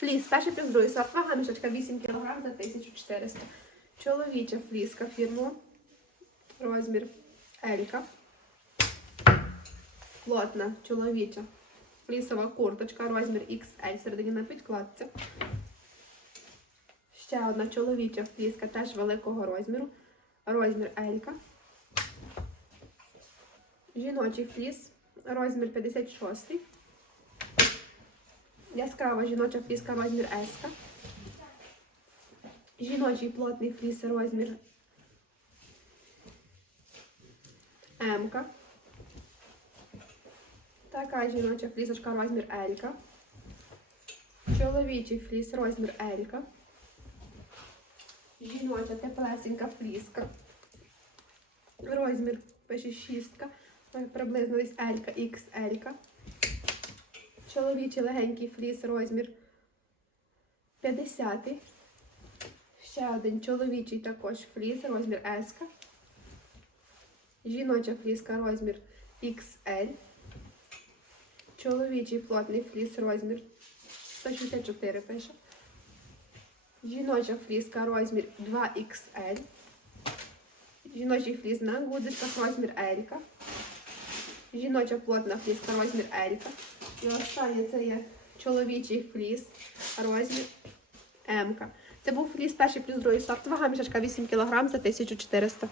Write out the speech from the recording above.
Фліс, перший плюс другий сорт, мішечка 8 кг за 1400. Чоловіча фліска фірму. Розмір Елька. Плотна чоловіча. Флісова курточка, розмір XL, всередині на підкладці. Ще одна чоловіча фліска, теж великого розміру. Розмір Елька. Жіночий фліс, розмір 56. Яскрава жіноча фліска, розмір S. Жіночий плотний фліс, розмір М. Така жіноча флісочка, розмір L. Чоловічий фліс, розмір L. Жіноча теплесенька фліска. Розмір пише шістка. Приблизно десь L, XL. Чоловічий легенький фліс, розмір 50. Ще один чоловічий також фліс, розмір S. Жіноча фліска, розмір XL. Чоловічий плотний фліс, розмір 164 пише. Жіноча фліска, розмір 2XL. Жіночий фліс на гудзичках, розмір L. Жіноча плотна фліска, розмір L. І останнє це є чоловічий фліс, розмір М. Це був фліс перший плюс другий сорт. Вага мішечка 8 кг за 1400.